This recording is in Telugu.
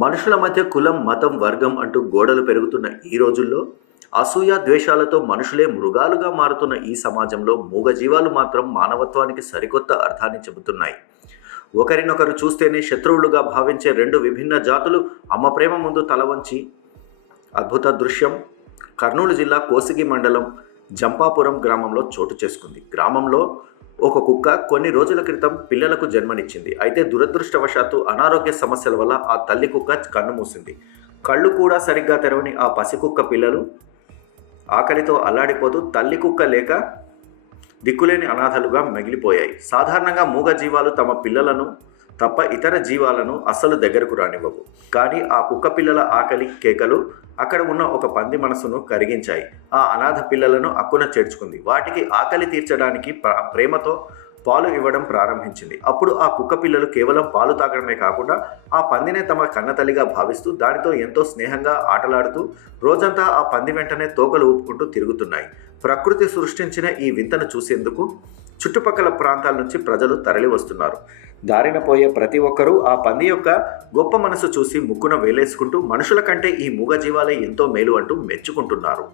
మనుషుల మధ్య కులం, మతం, వర్గం అంటూ గోడలు పెరుగుతున్న ఈ రోజుల్లో అసూయ, ద్వేషాలతో మనుషులే మృగాలుగా మారుతున్న ఈ సమాజంలో మూగజీవాలు మాత్రం మానవత్వానికి సరికొత్త అర్థాన్ని చెబుతున్నాయి. ఒకరినొకరు చూస్తేనే శత్రువులుగా భావించే రెండు విభిన్న జాతులు అమ్మ ప్రేమ ముందు తలవంచి అద్భుత దృశ్యం కర్నూలు జిల్లా కోసిగి మండలం జంపాపురం గ్రామంలో చోటు చేసుకుంది. గ్రామంలో ఒక కుక్క కొన్ని రోజుల క్రితం పిల్లలకు జన్మనిచ్చింది. అయితే దురదృష్టవశాత్తు అనారోగ్య సమస్యల వల్ల ఆ తల్లి కుక్క కన్నుమూసింది. కళ్ళు కూడా సరిగ్గా తెరవని ఆ పసికుక్క పిల్లలు ఆకలితో అల్లాడిపోతూ తల్లి కుక్క లేక దిక్కులేని అనాథలుగా మిగిలిపోయాయి. సాధారణంగా మూగ జీవాలు తమ పిల్లలను తప్ప ఇతర జీవాలను అస్సలు దగ్గరకు రానివ్వవు. కానీ ఆ కుక్క పిల్లల ఆకలి కేకలు అక్కడ ఉన్న ఒక పంది మనసును కరిగించాయి. ఆ అనాథ పిల్లలను అక్కున చేర్చుకుంది. వాటికి ఆకలి తీర్చడానికి ప్రేమతో పాలు ఇవ్వడం ప్రారంభించింది. అప్పుడు ఆ కుక్క పిల్లలు కేవలం పాలు తాగడమే కాకుండా ఆ పందినే తమ కన్నతల్లిగా భావిస్తూ దానితో ఎంతో స్నేహంగా ఆటలాడుతూ రోజంతా ఆ పంది వెంటనే తోకలు ఊపుకుంటూ తిరుగుతున్నాయి. ప్రకృతి సృష్టించిన ఈ వింతను చూసేందుకు చుట్టుపక్కల ప్రాంతాల నుంచి ప్రజలు తరలి వస్తున్నారు. దారిన పోయే ప్రతి ఒక్కరూ ఆ పంది యొక్క గొప్ప మనసు చూసి ముక్కున వేలేసుకుంటూ మనుషుల కంటే ఈ మూగజీవాలే ఎంతో మేలు అంటూ మెచ్చుకుంటున్నారు.